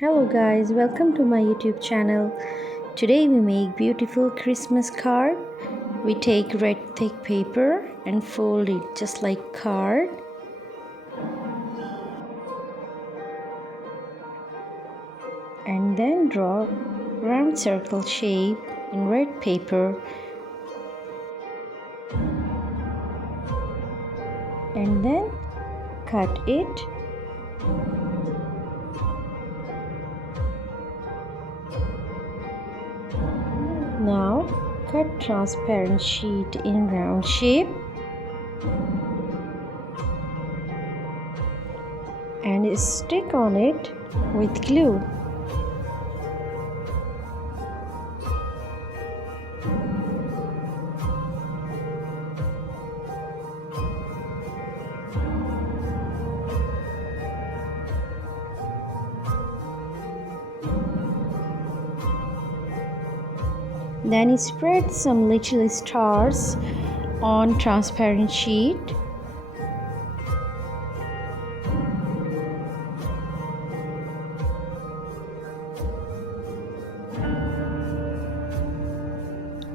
Hello guys, welcome to my YouTube channel. Today we make beautiful Christmas card. We take red thick paper and fold it just like card. And then draw round circle shape in red paper. And then cut it. Now cut transparent sheet in round shape and stick on it with glue. Then spread some little stars on transparent sheet.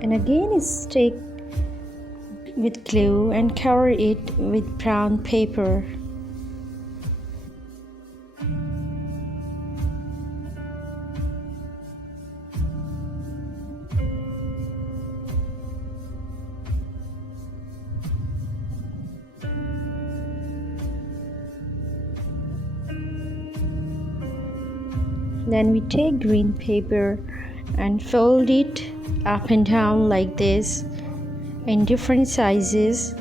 And again stick with glue and cover it with brown paper. Then we take green paper and fold it up and down like this in different sizes.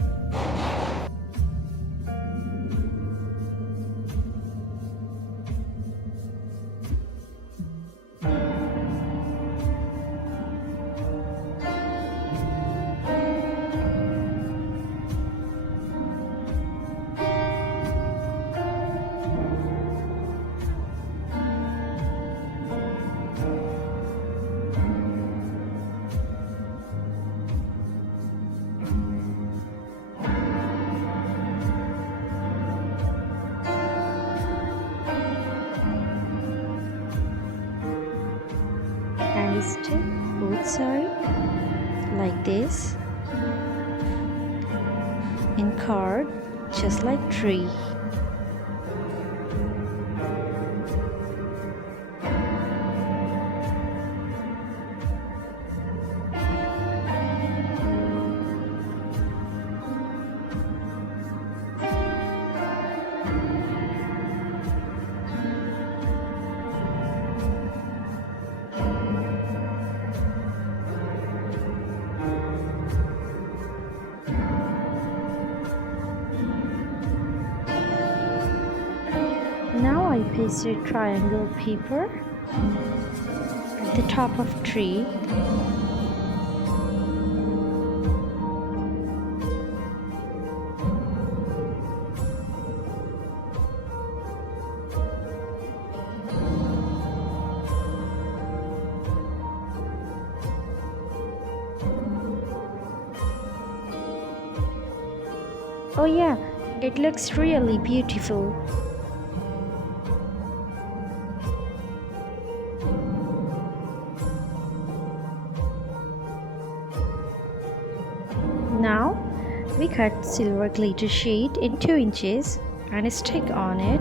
And stick both sides like this in card, just like tree. Now I pasted triangle paper at the top of tree. Oh yeah, it looks really beautiful. Now we cut silver glitter sheet in 2 inches and stick on it.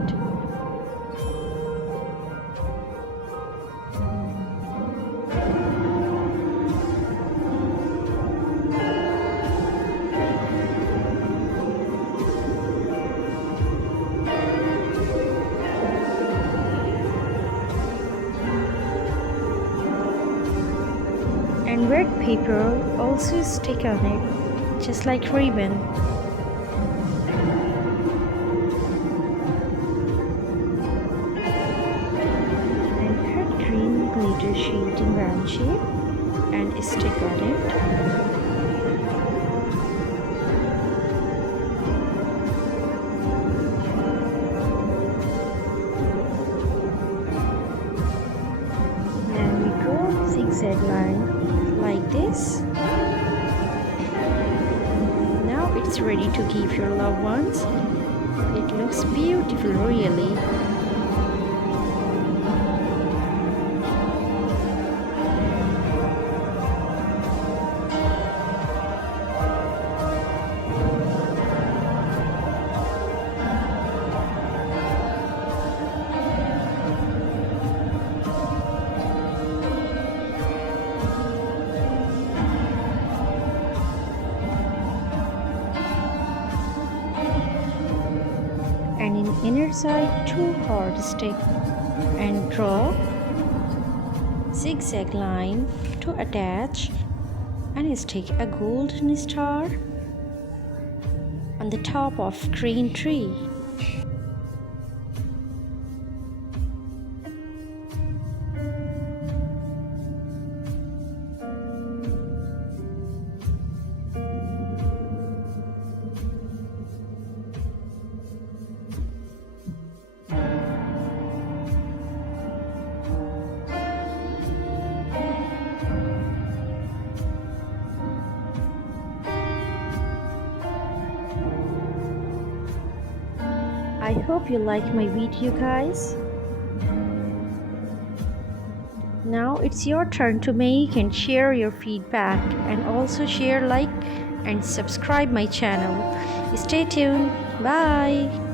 And red paper also stick on it, just like ribbon. And cut green glitter sheet in round shape and stick on it. Then we draw zigzag line like this. Now it's ready to give your loved ones. It looks beautiful, really. inner side 2 heart stick and draw zigzag line to attach and stick a golden star on the top of green tree. I hope you like my video, guys. Now it's your turn to make and share your feedback, and also share, like and subscribe my channel. Stay tuned. Bye.